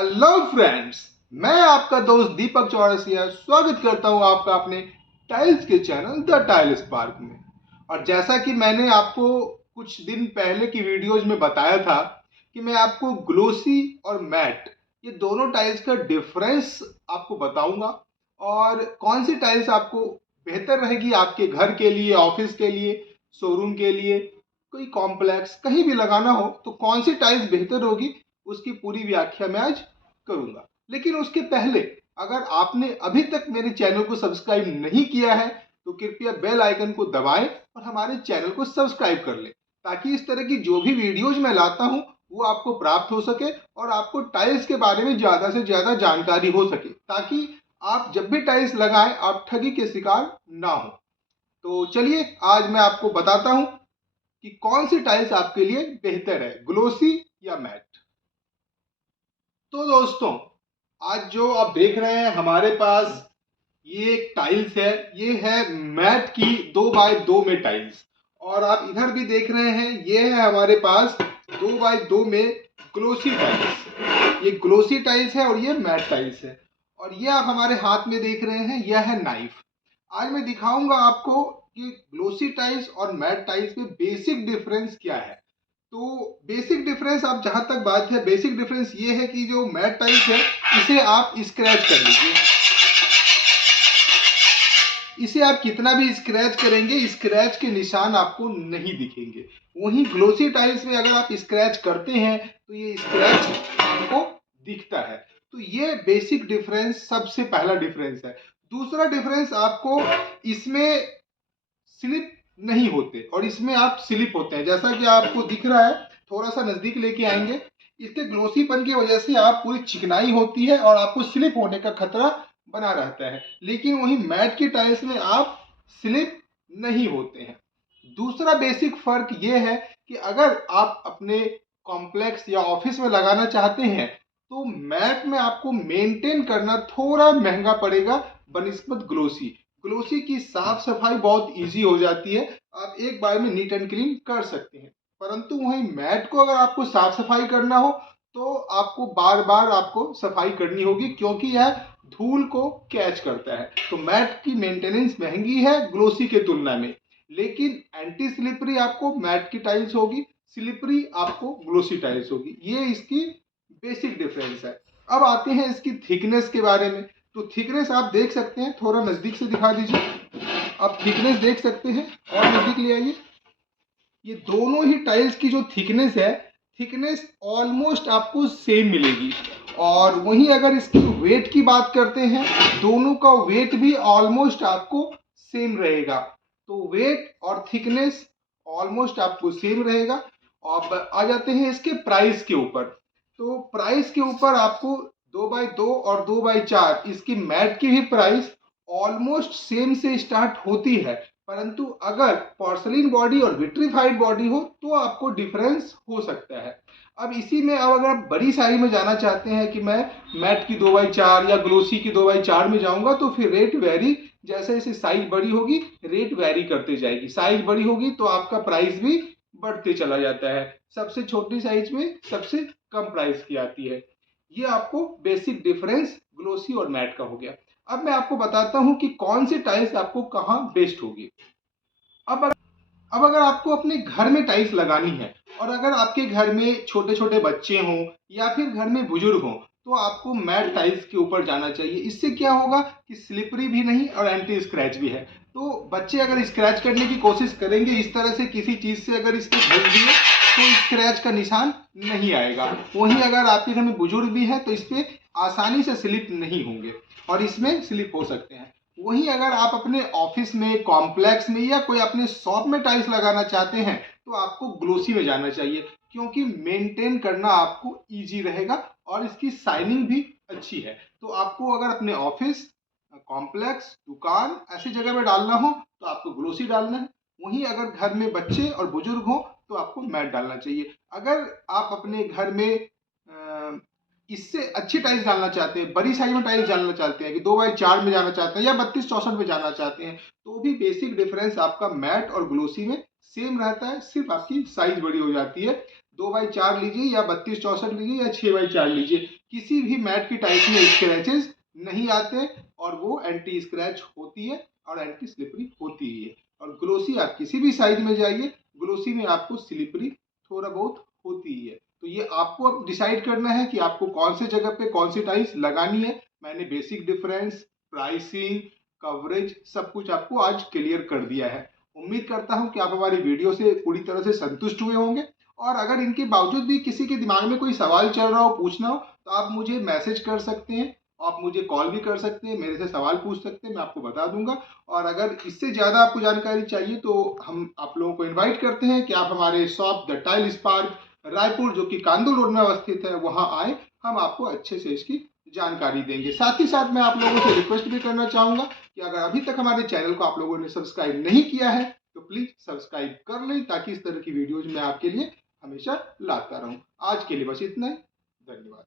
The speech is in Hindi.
हेलो फ्रेंड्स, मैं आपका दोस्त दीपक चौरसिया स्वागत करता हूं आपका अपने टाइल्स के चैनल द टाइल स्पार्क में। और जैसा कि मैंने आपको कुछ दिन पहले की वीडियोज में बताया था कि मैं आपको ग्लोसी और मैट ये दोनों टाइल्स का डिफरेंस आपको बताऊंगा और कौन सी टाइल्स आपको बेहतर रहेगी आपके घर के लिए, ऑफिस के लिए, शोरूम के लिए, कोई कॉम्प्लेक्स कहीं भी लगाना हो तो कौन सी टाइल्स बेहतर होगी उसकी पूरी व्याख्या मैं आज करूंगा। लेकिन उसके पहले अगर आपने अभी तक मेरे चैनल को सब्सक्राइब नहीं किया है तो कृपया बेल आइकन को दबाएं और हमारे चैनल को सब्सक्राइब कर लें ताकि इस तरह की जो भी वीडियोज मैं लाता हूं वो आपको प्राप्त हो सके और आपको टाइल्स के बारे में ज्यादा से ज्यादा जानकारी हो सके ताकि आप जब भी टाइल्स लगाएं आप ठगी के शिकार ना हो। तो चलिए आज मैं आपको बताता हूं कि कौन सी टाइल्स आपके लिए बेहतर है, ग्लोसी या मैट। तो दोस्तों, आज जो आप देख रहे हैं हमारे पास ये एक टाइल्स है, ये है मैट की 2x2 में टाइल्स। और आप इधर भी देख रहे हैं ये है हमारे पास 2x2 में ग्लोसी टाइल्स। ये ग्लोसी टाइल्स है और ये मैट टाइल्स है। और ये आप हमारे हाथ में देख रहे हैं यह है नाइफ। आज मैं दिखाऊंगा आपको कि ग्लोसी टाइल्स और मैट टाइल्स में बेसिक डिफरेंस क्या है। तो बेसिक डिफरेंस, आप जहां तक बात है, बेसिक डिफरेंस ये है कि जो मैट टाइल्स है इसे आप स्क्रैच कर लीजिए। इसे आप कितना भी स्क्रैच करेंगे स्क्रैच के निशान आपको नहीं दिखेंगे। वहीं ग्लोसी टाइल्स में अगर आप स्क्रैच करते हैं तो ये स्क्रैच आपको दिखता है। तो ये बेसिक डिफरेंस सबसे पहला डिफरेंस है। दूसरा डिफरेंस, आपको इसमें स्लिप नहीं होते और इसमें आप स्लिप होते हैं। जैसा कि आपको दिख रहा है, थोड़ा सा नजदीक लेके आएंगे, इसके ग्लोसीपन की वजह से आप पूरी चिकनाई होती है और आपको स्लिप होने का खतरा बना रहता है। लेकिन वहीं मैट की टाइल्स में आप स्लिप नहीं होते हैं। दूसरा बेसिक फर्क ये है कि अगर आप अपने कॉम्प्लेक्स या ऑफिस में लगाना चाहते हैं तो मैट में आपको मेंटेन करना थोड़ा महंगा पड़ेगा बनिस्बत ग्लोसी। ग्लोसी की साफ सफाई बहुत इजी हो जाती है, आप एक बार में नीट एंड क्लीन कर सकते हैं। परंतु वहीं मैट को अगर आपको साफ सफाई करना हो तो आपको बार बार आपको सफाई करनी होगी क्योंकि यह धूल को कैच करता है। तो मैट की मेंटेनेंस महंगी है ग्लोसी के तुलना में। लेकिन एंटी स्लिपरी आपको मैट की टाइल्स होगी, स्लिपरी आपको ग्लोसी टाइल्स होगी। ये इसकी बेसिक डिफरेंस है। अब आते हैं इसकी थिकनेस के बारे में। तो थिकनेस आप देख सकते हैं, थोड़ा नजदीक से दिखा दीजिए। आप थिकनेस देख सकते हैं और नजदीक ले आइए। ये दोनों ही टाइल्स की जो थिकनेस है, थिकनेस ऑलमोस्ट आपको सेम मिलेगी। और वहीं अगर इसकी वेट की बात करते हैं, दोनों का वेट भी ऑलमोस्ट आपको सेम रहेगा। तो वेट और थिकनेस ऑलमोस्ट आपको सेम रहेगा। अब आ जाते हैं इसके प्राइस के ऊपर। तो प्राइस के ऊपर आपको 2x2 और 2x4 इसकी मैट की भी प्राइस ऑलमोस्ट सेम से स्टार्ट होती है। परंतु अगर पोर्सलिन बॉडी और विट्रीफाइड बॉडी हो तो आपको डिफरेंस हो सकता है। अब इसी में अब अगर आप बड़ी साइज में जाना चाहते हैं कि मैं मैट की 2x4 या ग्लोसी की 2x4 में जाऊंगा तो फिर रेट वेरी, जैसे जैसे साइज बड़ी होगी रेट वेरी करते जाएगी। साइज बड़ी होगी तो आपका प्राइस भी बढ़ते चला जाता है। सबसे छोटी साइज में सबसे कम प्राइस की आती है। ये आपको बेसिक डिफरेंस ग्लोसी और मैट का हो गया। अब मैं आपको बताता हूं कि कौन सी टाइल्स आपको कहां बेस्ट होगी। अब अब अगर आपको अपने घर में टाइल्स लगानी है और अगर आपके घर में छोटे छोटे बच्चे हों या फिर घर में बुजुर्ग हों तो आपको मैट टाइल्स के ऊपर जाना चाहिए। इससे क्या होगा कि स्लिपरी भी नहीं और एंटी स्क्रैच भी है। तो बच्चे अगर स्क्रैच करने की कोशिश करेंगे इस तरह से किसी चीज से अगर इसको घिस दिए तो स्क्रैच का निशान नहीं आएगा। वहीं अगर आपके घर में बुजुर्ग भी है तो इस पे आसानी से स्लिप नहीं होंगे और इसमें स्लिप हो सकते हैं। वहीं अगर आप अपने ऑफिस में, कॉम्प्लेक्स में या कोई अपने शॉप में टाइल्स लगाना चाहते हैं तो आपको ग्लोसी में जाना चाहिए क्योंकि मेंटेन करना आपको इजी रहेगा और इसकी शाइनिंग भी अच्छी है। तो आपको अगर अपने ऑफिस, कॉम्प्लेक्स, दुकान ऐसी जगह में डालना हो तो आपको ग्लोसी डालना है। वहीं अगर घर में बच्चे और बुजुर्ग हो तो आपको मैट डालना चाहिए। अगर आप अपने घर में इससे अच्छी टाइल्स डालना चाहते हैं, बड़ी साइज में टाइल्स डालना चाहते हैं कि 2x4 में जाना चाहते हैं या 32-64 में जाना चाहते हैं तो भी बेसिक डिफरेंस आपका मैट और ग्लोसी में सेम रहता है, सिर्फ आपकी साइज बड़ी हो जाती है। 2x4 लीजिए या 32-64 लीजिए या 6x4 लीजिए, किसी भी मैट की टाइप में स्क्रैचेस नहीं आते और वो एंटी स्क्रैच होती है और एंटी स्लिपरी होती ही है। और ग्लोसी आप किसी भी साइज में जाइए, ग्लोसी में आपको स्लिपरी थोड़ा बहुत होती ही है। तो ये आपको अब डिसाइड करना है कि आपको कौन से जगह पे कौन सी टाइल्स लगानी है। मैंने बेसिक डिफरेंस, प्राइसिंग, कवरेज सब कुछ आपको आज क्लियर कर दिया है। उम्मीद करता हूं कि आप हमारी वीडियो से पूरी तरह से संतुष्ट हुए होंगे। और अगर इनके बावजूद भी किसी के दिमाग में कोई सवाल चल रहा हो, पूछना हो, तो आप मुझे मैसेज कर सकते हैं, आप मुझे कॉल भी कर सकते हैं, मेरे से सवाल पूछ सकते हैं, मैं आपको बता दूंगा। और अगर इससे ज़्यादा आपको जानकारी चाहिए तो हम आप लोगों को इनवाइट करते हैं कि आप हमारे shop the tile spark Raipur, जो कि कांदुल रोड में अवस्थित है, वहाँ आए। हम आपको अच्छे से इसकी जानकारी देंगे। साथ ही साथ मैं आप लोगों से रिक्वेस्ट भी करना चाहूँगा कि अगर अभी तक हमारे चैनल को आप लोगों ने सब्सक्राइब नहीं किया है तो प्लीज़ सब्सक्राइब कर लें, ताकि इस तरह की वीडियोज़ मैं आपके लिए हमेशा लाता रहूँ। आज के लिए बस इतना ही। धन्यवाद।